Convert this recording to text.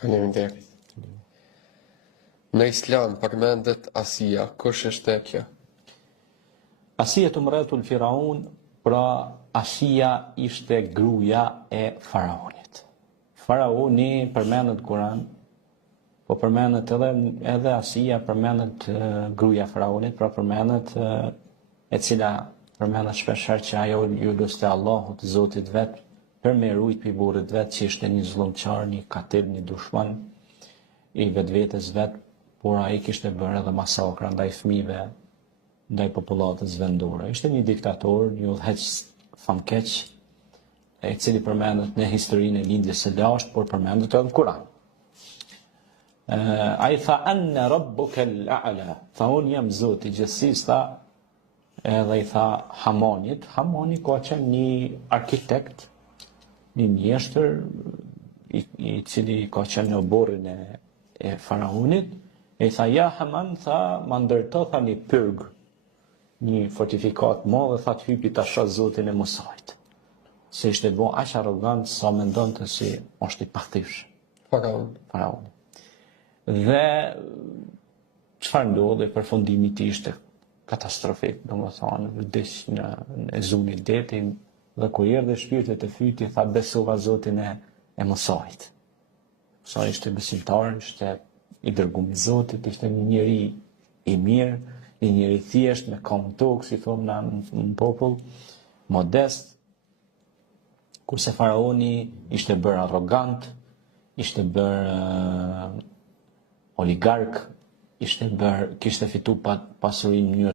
Faleminderit. Në Islam përmendet Asia, kush është kjo? Asia të mretul Firaun, pra Asia ishte gruaja e Faraonit. Faraoni përmendet Kur'an, po përmendet edhe Asia, përmendet gruaja e Faraonit, pra përmendet e cila përmendet shpeshherë që ajo ju luste Allahut, Zotit vet, për me rujt për burrit vet që ishte një zullumçar, një katil, një dushman i vetvetes vet, por ai kishte bërë edhe masakra ndaj fëmijëve, ndaj popullatës vendore. Ishte një diktator, një udhëheq famkeq, i cili përmendet në historinë e lindjes së lashtë, por përmendet edhe në Kur'an. Ai tha anna rabbuka al-a'la, tha unë jam Zoti i gjithësisë, tha, edhe i tha Hamanit. Hamani ka qenë një arkitekt, një mjeshtër i cili ka qenë në oborrin e Faraonit, e i tha ja Haman, tha ma ndërto, tha një pyrg, një fortifikat madhe, tha të hypi ta shoh Zotin e Musait. Se ishte bo aq arrogant sa mendonte si është i pathirsh. Faraoni. Dhe çfarë ndodhi, përfundimi i tij ishte katastrofik, domethënë vdes në zunin e detit, dhe kur erdhi shpirti të fyti, tha besova Zotin e Musait. Musa ishte besimtar, ishte i dërguar i Zotit, ishte një njeri i mirë, një njeri thjesht me kam tokë, si thonë në popull, modest, kurse Faraoni ishte bërë arrogant, ishte bërë oligark, kishte fitu pasurinë në mënyrë